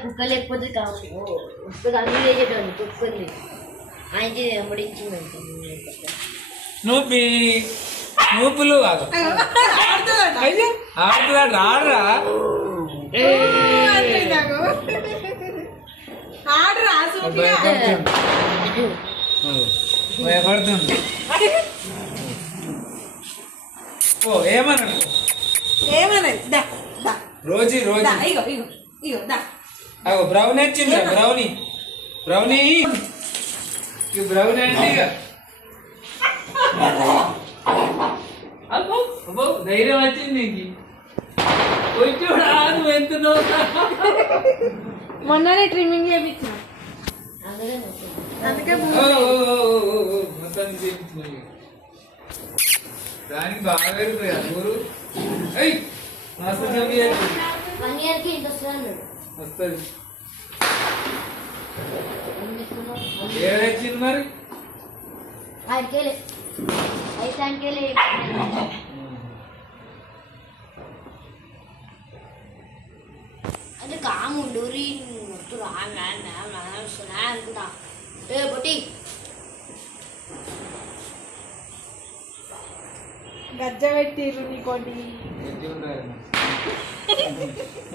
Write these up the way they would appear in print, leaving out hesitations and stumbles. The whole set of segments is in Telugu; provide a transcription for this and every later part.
కుక్క లేకపోతే అన్ని వేసేటోండి కుక్కర్ని ఆయనకి అమ్మడించిందంటే నూపులు ఆడుతుందా రాడరా భయపడుతుంది ఓ ఏమన్నాడు రోజీ అగో బ్రౌన్ వచ్చింది బ్రౌనీ బ్రౌనీ బ్రౌనీ అంటే ఇక అబ్బో ధైర్యం వచ్చింది నీకు వచ్చాడు నువ్వు ఎంత మొన్ననే ట్రిమ్మింగ్ చేయించిన మొత్తానికి చేయించిన దానికి బాగా పెరుగుతాయి ఊరు అయ్యి మస్తు వస్తుంది ఏదొచ్చింది మరి అది కాముండు అనుకుంటా ఏ పొట్టి గజ్జ పెట్టిర్రు నీకోటి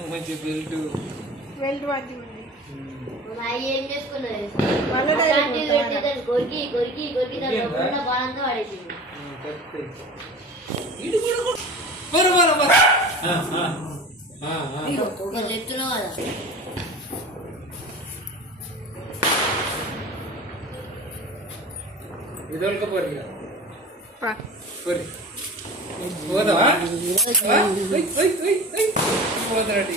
మంచి బెల్ట్ మంచిగా ఉంది ఏం చేసుకున్నది కొరికి బాలంతా పడేసింది చెప్తున్నావు కదా ఇదొలకపోరి పోదావా పోతాడు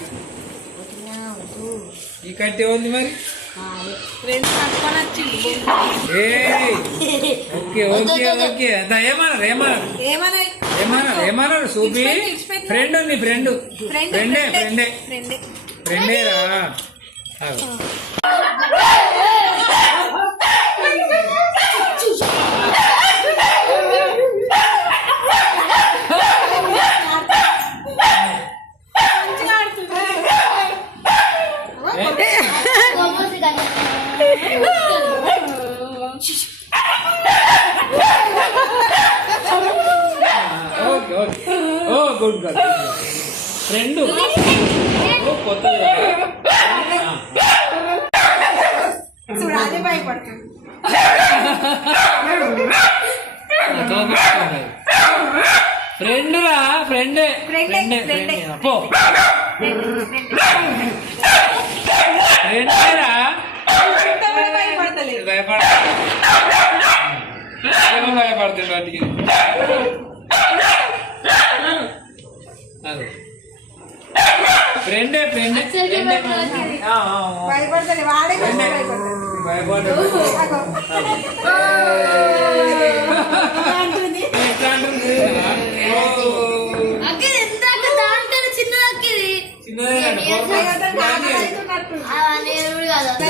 ఈ కట్టే ఉంది మరి ఓకే ఓకే ఓకే ఏమన్నారు చూపి ఫ్రెండ్ ఉంది ఫ్రెండే రా గుడ్ గర్ల్ ఫ్రెండ్ కొత్త ఫ్రెండ్ రా ఫ్రెండే పో ఫ్రెండేరా భయపడుతుంది వాటికి ఫ్రెండే చిన్నదే